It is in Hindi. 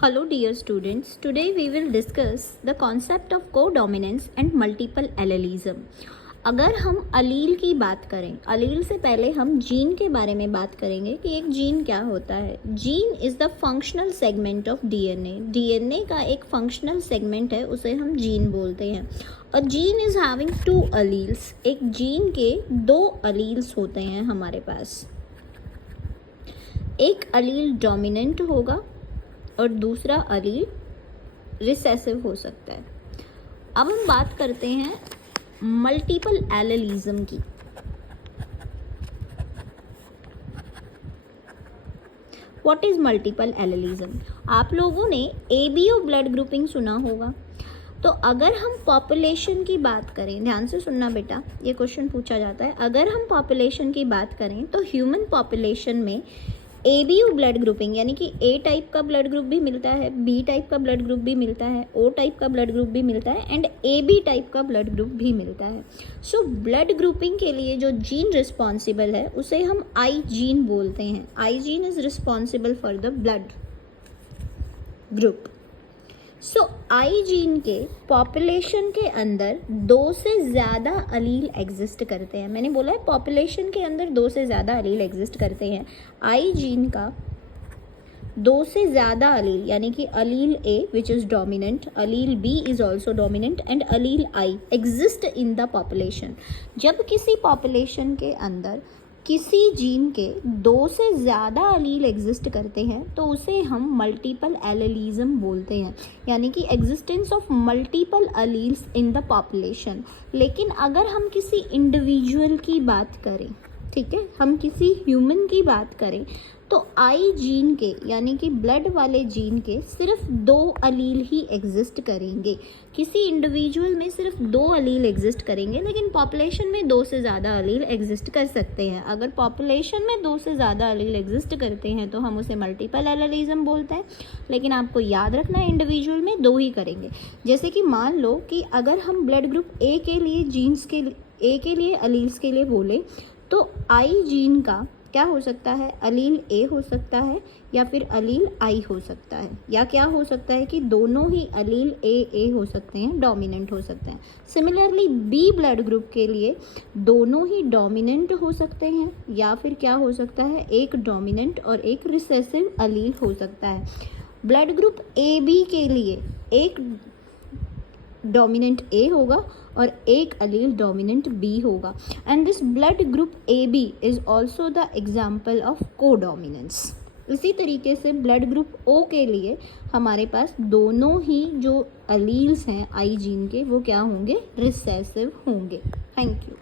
Hello dear students, today we will discuss the concept of codominance and multiple allelism. अगर हम अलील की बात करें, अलील से पहले हम जीन के बारे में बात करेंगे कि एक जीन क्या होता है. Gene is the functional segment of DNA. DNA का एक फंक्शनल सेगमेंट है, उसे हम जीन बोलते हैं. A gene is having to alleles. एक जीन के दो अलील्स होते हैं हमारे पास. एक अलील डोमिनेंट होगा और दूसरा अलील रिसेसिव हो सकता है. अब हम बात करते हैं मल्टीपल एलेलिज्म की. What is multiple allelism? आप लोगों ने एबीओ ब्लड ग्रुपिंग सुना होगा. तो अगर हम पॉपुलेशन की बात करें, ध्यान से सुनना बेटा, ये क्वेश्चन पूछा जाता है. अगर हम पॉपुलेशन की बात करें तो ह्यूमन पॉपुलेशन में एबीओ ब्लड ग्रुपिंग यानी कि ए टाइप का ब्लड ग्रुप भी मिलता है, बी टाइप का ब्लड ग्रुप भी मिलता है, ओ टाइप का ब्लड ग्रुप भी मिलता है एंड AB टाइप का ब्लड ग्रुप भी मिलता है. सो ब्लड ग्रुपिंग के लिए जो जीन रिस्पॉन्सिबल है उसे हम आई जीन बोलते हैं. आई gene is responsible for the blood group. So I gene के पॉपुलेशन के अंदर दो से ज़्यादा अलील एग्जिस्ट करते हैं. मैंने बोला है पॉपुलेशन के अंदर दो से ज़्यादा अलील एग्जिस्ट करते हैं. आई जीन का दो से ज़्यादा अलील यानी कि allele A which is dominant, allele B is also dominant and allele I exist in the population. जब किसी पॉपुलेशन के अंदर किसी जीन के दो से ज़्यादा अलील एग्जिस्ट करते हैं तो उसे हम मल्टीपल एलेलिज्म बोलते हैं, यानी कि existence of multiple alleles in the population. लेकिन अगर हम किसी इंडिविजुअल की बात करें, ठीक है, हम किसी ह्यूमन की बात करें तो आई जीन के यानी कि ब्लड वाले जीन के सिर्फ दो अलील ही एग्जिस्ट करेंगे. किसी इंडिविजुअल में सिर्फ दो अलील एग्जिस्ट करेंगे, लेकिन पॉपुलेशन में दो से ज़्यादा अलील एग्जिस्ट कर सकते हैं. अगर पॉपुलेशन में दो से ज़्यादा अलील एग्जिस्ट करते हैं तो हम उसे मल्टीपल एलेलिज्म बोलते हैं. लेकिन आपको याद रखना है इंडिविजुअल में दो ही करेंगे. जैसे कि मान लो कि अगर हम ब्लड ग्रुप ए के लिए जीन्स के ए के लिए अलील्स के लिए बोले तो आई जीन का क्या हो सकता है, अलील ए हो सकता है या फिर अलील आई हो सकता है, या क्या हो सकता है कि दोनों ही अलील ए हो सकते हैं, डोमिनेंट हो सकते हैं. सिमिलरली बी ब्लड ग्रुप के लिए दोनों ही डोमिनेंट हो सकते हैं या फिर क्या हो सकता है, एक डोमिनेंट और एक रिसेसिव अलील हो सकता है. ब्लड ग्रुप ए बी के लिए एक डोमिनेंट ए होगा और एक अलील डोमिनेंट बी होगा. And this blood group A B is also the example of codominance. इसी तरीके से ब्लड ग्रुप ओ के लिए हमारे पास दोनों ही जो अलील्स हैं आई जीन के वो क्या होंगे, रिसेसिव होंगे. Thank you.